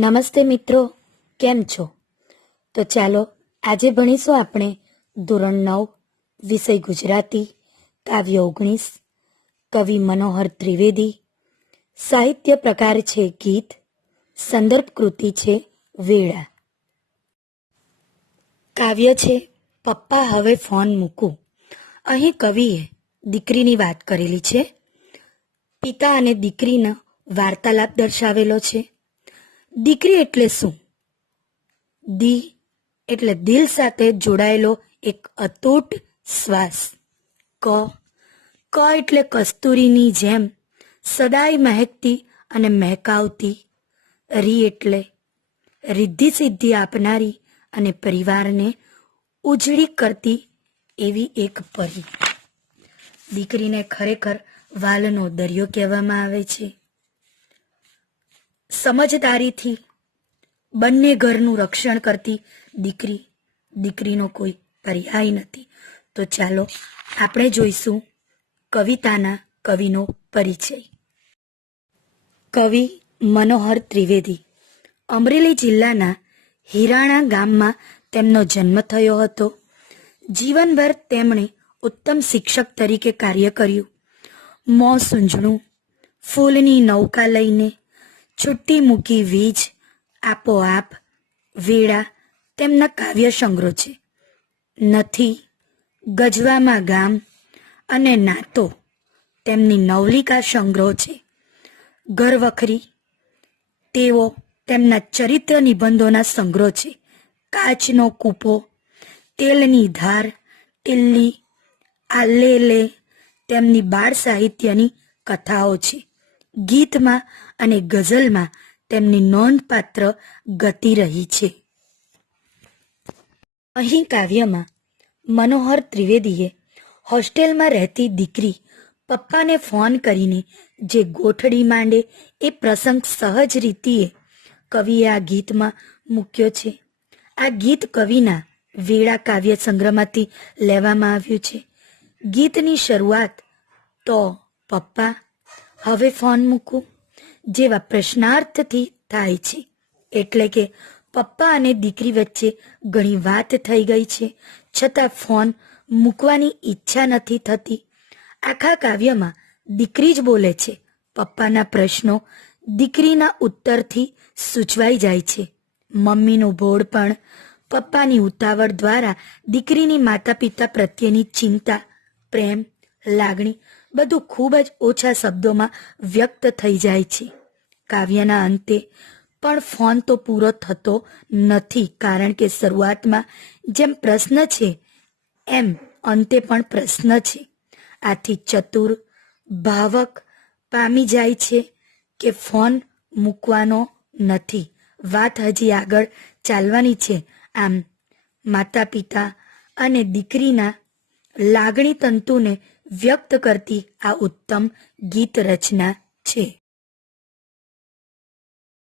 નમસ્તે મિત્રો, કેમ છો? તો ચાલો, આજે ભણીશું આપણે ધોરણ નવ, વિષય ગુજરાતી, કાવ્ય ઓગણીસ, કવિ મનોહર ત્રિવેદી, સાહિત્ય પ્રકાર છે ગીત, સંદર્ભ કૃતિ છે વેળા. કાવ્ય છે, પપ્પા હવે ફોન મૂકું. અહીં કવિએ દીકરીની વાત કરેલી છે. પિતા અને દીકરીનો વાર્તાલાપ દર્શાવેલો છે. દીકરી એટલે શું? દી એટલે દિલ સાથે જોડાયેલો એક અતૂટ શ્વાસ. ક. ક એટલે કસ્તુરીની જેમ સદાય મહેકતી અને મહેકાવતી. રી એટલે રિદ્ધિ સિદ્ધિ આપનારી અને પરિવારને ઉજળી કરતી એવી એક પરી. દીકરીને ખરેખર વાલનો દરિયો કહેવામાં આવે છે. સમજદારીથી બંને ઘરનું રક્ષણ કરતી દીકરી, દીકરીનો કોઈ પર્યાય નથી. તો ચાલો આપણે જોઈશું કવિતાના કવિનો પરિચય. કવિ મનોહર ત્રિવેદી. અમરેલી જિલ્લાના હિરાણા ગામમાં તેમનો જન્મ થયો હતો. જીવનભર તેમણે ઉત્તમ શિક્ષક તરીકે કાર્ય કર્યું. મોં સૂંઝણું ફૂલની નૌકા લઈને છુટ્ટી મૂકી વીજ આપોઆપ વેળા તેમના કાવ્ય સંગ્રહ છે. નથી, ગજવામાં ગામ અને નાતો તેમની નવલિકા સંગ્રહ છે. ઘરવખરી, તેઓ તેમના ચરિત્ર નિબંધોના સંગ્રહ છે. કાચનો કૂપો, તેલની ધાર, ટિલ્લી આલેલે તેમની બાળ સાહિત્યની કથાઓ છે. ગીતમાં અને ગઝલમાં તેમની નોંધપાત્ર ગતિ રહી છે. અહીં કાવ્યમાં મનોહર ત્રિવેદીએ હોસ્ટેલમાં રહેતી દીકરી પપ્પાને ફોન કરીને જે ગોઠડી માંડે એ પ્રસંગ સહજ રીતિએ કવિએ આ ગીતમાં મૂક્યો છે. આ ગીત કવિના વેળા કાવ્ય સંગ્રહમાંથી લેવામાં આવ્યું છે. ગીતની શરૂઆત તો પપ્પા હવે ફોન મૂકું. જેવા પ્રશ્નાર્થથી થાય છે. એટલે કે પપ્પા અને દીકરી વચ્ચે ઘણી વાત થઈ ગઈ છે. છતાં ફોન મૂકવાની ઈચ્છા નથી થતી. આખા કાવ્યમાં દીકરી જ બોલે છે. પપ્પાના પ્રશ્નો દીકરીના ઉત્તરથી સૂચવાઈ જાય છે. મમ્મીનું બોર્ડ પણ પપ્પાની ઉતાવળ દ્વારા દીકરીની માતા પિતા પ્રત્યેની ચિંતા, પ્રેમ, લાગણી બધું ખૂબ જ ઓછા શબ્દોમાં વ્યક્ત થઈ જાય છે. કાવ્યના અંતે પણ ફોન તો પૂરો થતો નથી, કારણ કે શરૂઆતમાં જેમ પ્રશ્ન છે, એમ અંતે પણ પ્રશ્ન છે. આથી ચતુર, ભાવક પામી જાય છે કે ફોન મૂકવાનો નથી. વાત હજી આગળ ચાલવાની છે. આમ માતા પિતા અને દીકરીના લાગણી તંતુને વ્યક્ત કરતી આ ઉત્તમ ગીત રચના છે.